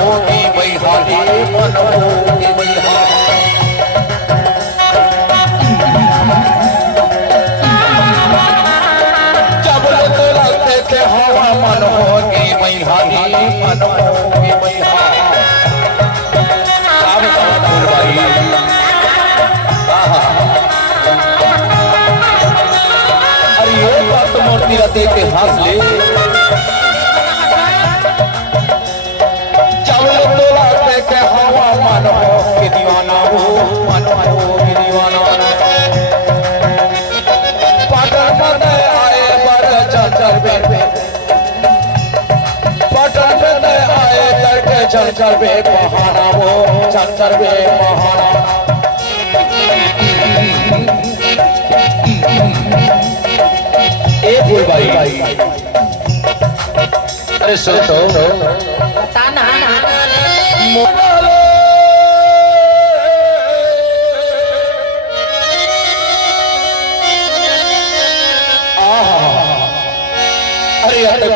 होगी बैहाली मन होगी बैहा जब तो लगते थे हवा मन होगी बैहाली मन होगी बैहा अरे ये बात मूर्ति रते के हाथ ले दीवाना हो मन हो दीवाना पटन आए बर चंचल बे पटन आए करके चंचल बे बहाना हो चंचल बे बहाना ए फूल भाई अरे सो बताना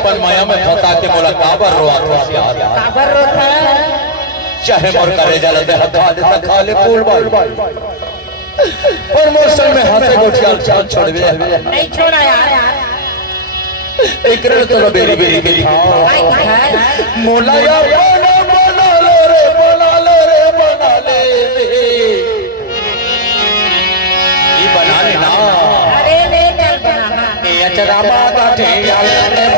पर माया में फंसा के बोला काबर रो काबर रो था चाहे मोर करे जल दे हथा ले खा ले फूल भाई पर मौसम में हंसे गोठिया चाल छोड़ दे नहीं छोड़ा यार एक रे तो बेरी बेरी बेरी मोला या बना ले रे बना ले रे बना ले ये बना ले ना अरे वे चल बना ये अचरामा गाठे रे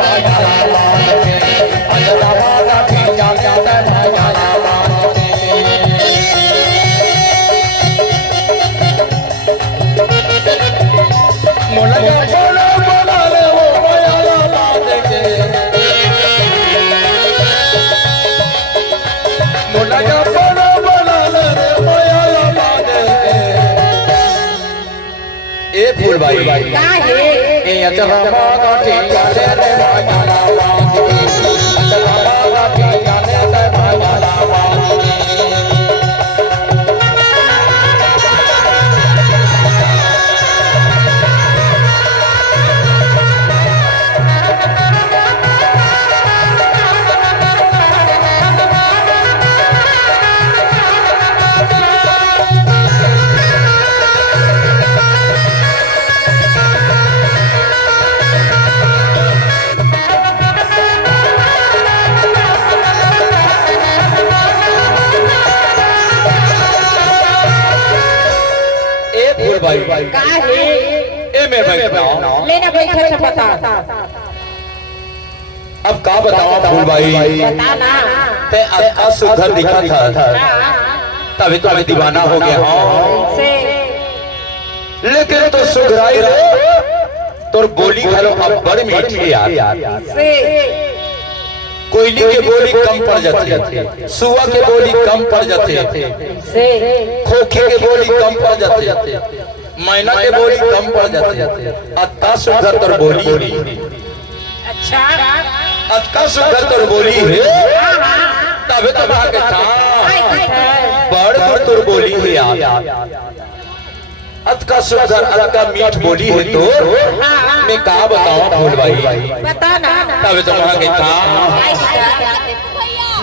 ए फूल भाई काहे ए अचरामा गाठे रे भाई काहे ए मैं भाई बताओ लेना भाई खर्च पता अब का बताओ फूल भाई बता ना ते अच्छा सुधर दिखा था तभी तो मैं दीवाना हो गया हूं लेकिन तो सुधराई रे तोर बोली घरो अब बड़ मीठी यार कोयली के बोली कम पड़ जाती है सुआ के बोली कम पड़ जाती है खोखे के बोली कम पड़ जाती है मैना के बोली कम पड़ जाती है अत्ता सुधर तोर बोली अच्छा अत्ता सुधर तोर बोली है तबे तो भागे था बड़ बड़ तोर बोली है यार अत्का सुधर अत्का मीठ बोली है तो मैं का बताऊं फूल भाई बता ना तबे तो भागे था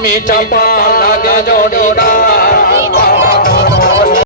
मीठा पान लगे जोड़ीदार